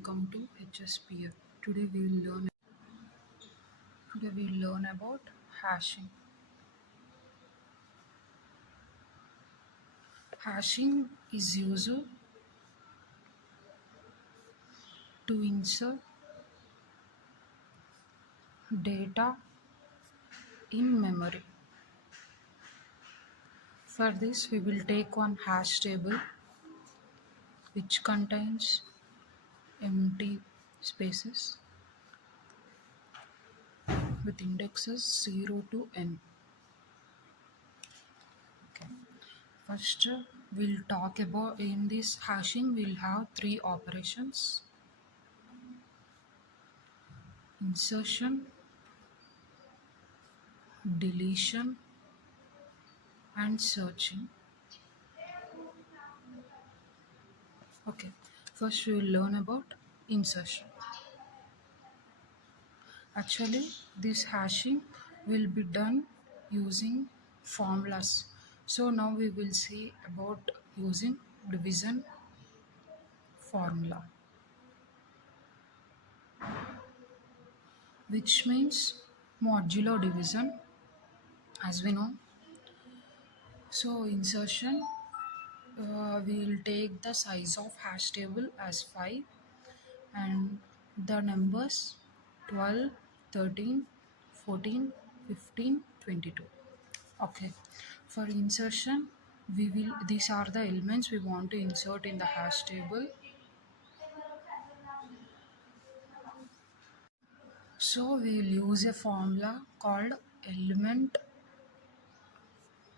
welcome to HSPF. Today we'll learn about hashing. Hashing is used to insert data in memory. For this we will take one hash table which contains empty spaces with indexes 0 to n. Okay. First, we'll talk about in this hashing we'll have three operations: insertion, deletion, and searching. Okay, first we will learn about insertion. Actually, this hashing will be done using formulas. So now we will see about using division formula, which means modulo division, as we know. So insertion, we will take the size of hash table as 5 and the numbers 12, 13, 14, 15, 22. Okay, for insertion these are the elements we want to insert in the hash table. So we will use a formula called element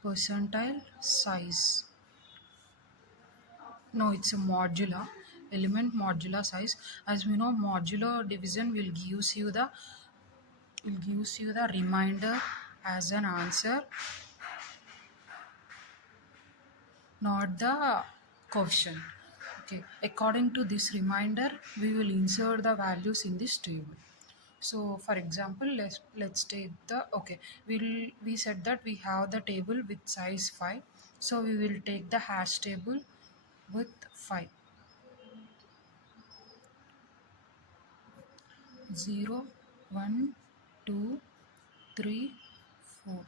percentile size. No, it's a modular element modular size. As we know, modular division will gives you the remainder as an answer, not the coefficient. Okay, according to this remainder we will insert the values in this table. So for example, let's take the we said that we have the table with size 5, so we will take the hash table with 5. 0, 1, 2, 3, 4.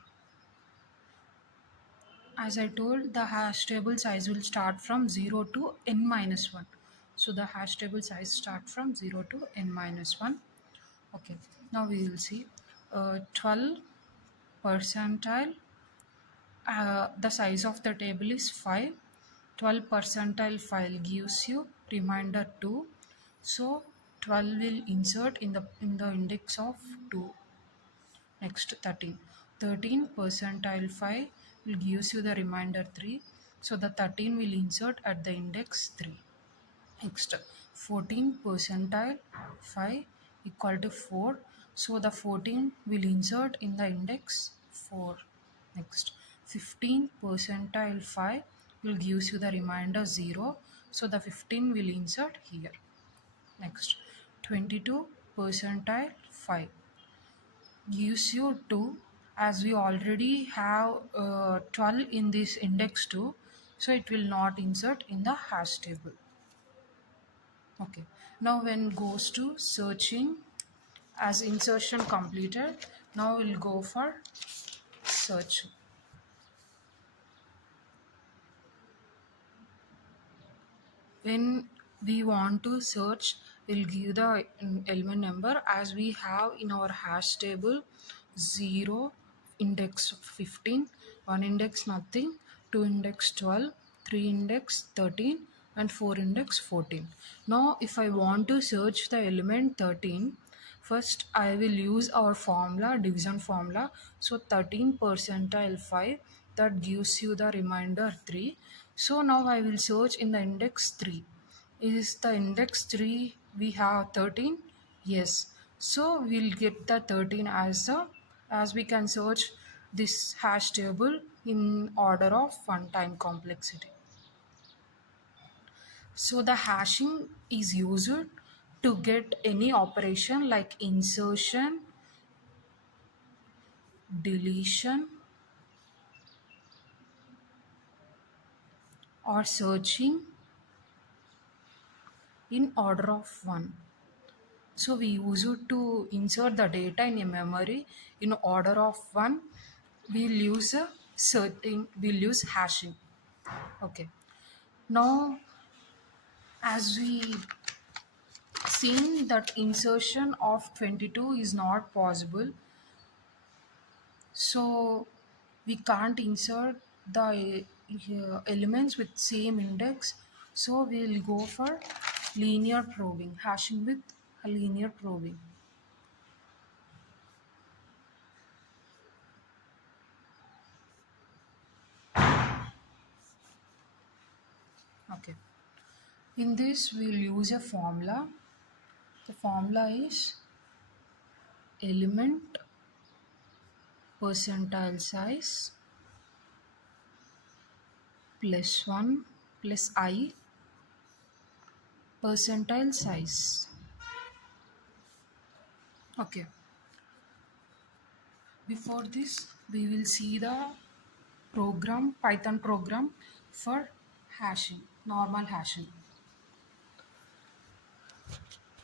As I told, the hash table size will start from 0 to n minus 1. So the hash table size start from 0 to n minus 1. Okay, now we will see 12 percentile. The size of the table is 5. 12 percentile 5 gives you remainder 2. So 12 will insert in the index of 2. Next 13. 13 percentile 5 will gives you the remainder 3. So the 13 will insert at the index 3. Next 14 percentile 5 equal to 4. So the 14 will insert in the index 4. Next 15 percentile 5 will gives you the remainder 0. So the 15 will insert here. Next 22 percentile 5 gives you 2. As we already have 12 in this index 2, so it will not insert in the hash table. Okay, now when goes to searching, as insertion completed, now we'll go for search. When we want to search, we'll give the element number as we have in our hash table 0 index 15, 1 index nothing, 2 index 12, 3 index 13 and 4 index 14. Now if I want to search the element 13, first I will use our formula, division formula. So 13 percentile 5, that gives you the remainder 3. So now I will search in the index 3. Is the index 3 we have 13? Yes. So we'll get the 13 as we can search this hash table in order of one time complexity. So the hashing is used to get any operation like insertion, deletion, or searching in order of 1. So we use it to insert the data in a memory in order of 1. We'll use hashing. Okay. Now, as we seen that insertion of 22 is not possible, so we can't insert the elements with same index, so we'll go for linear probing, hashing with a linear probing. Okay, in this we'll use a formula. The formula is element percentile size plus 1 plus I percentile size. Okay, before this we will see the Python program for hashing, normal hashing.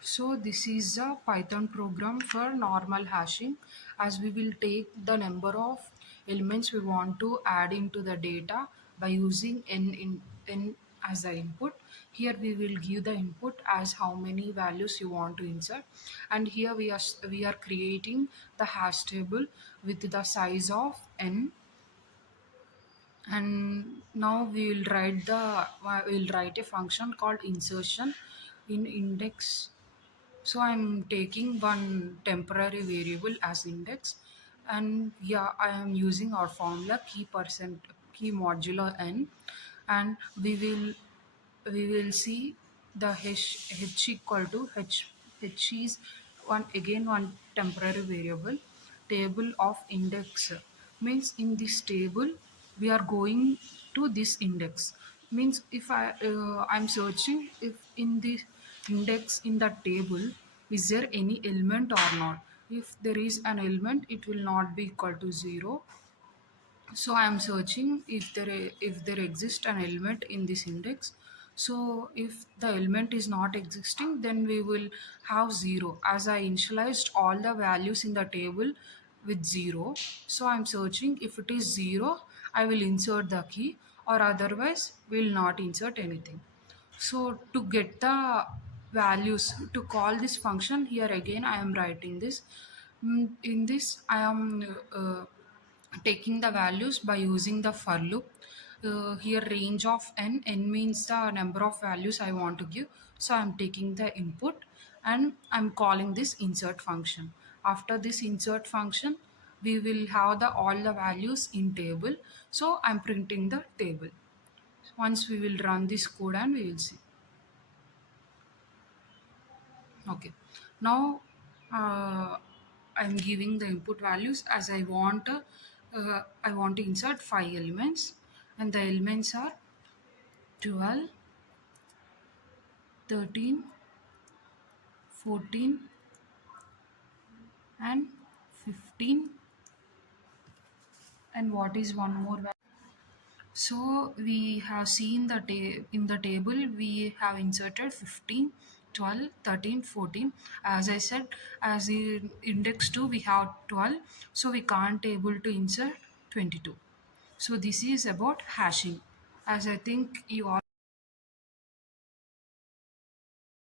So this is a Python program for normal hashing, as we will take the number of elements we want to add into the data by using n as the input. Here we will give the input as how many values you want to insert, and here we are creating the hash table with the size of n. And now we'll write a function called insertion in index. So I'm taking one temporary variable as index, and yeah, I am using our formula key modulo n, and we will see the h equal to h is one temporary variable. Table of index means in this table we are going to this index, means if I'm searching if in this index in the table is there any element or not. If there is an element, it will not be equal to 0. So I am searching if there exists an element in this index. So if the element is not existing, then we will have 0, as I initialized all the values in the table with 0. So I'm searching if it is 0, I will insert the key, or otherwise will not insert anything. So to get the values, to call this function, here again I am writing this. In this I am taking the values by using the for loop. Here range of n means the number of values I want to give. So I'm taking the input and I'm calling this insert function. After this insert function, we will have the all the values in table. So I'm printing the table. Once we will run this code and we will see. Okay, now I'm giving the input values as I want to insert 5 elements, and the elements are 12, 13, 14 and 15. And what is one more value? So we have seen in the table we have inserted 15, 12, 13, 14. As I said, as in index 2 we have 12, so we can't able to insert 22. So this is about hashing. As I think you all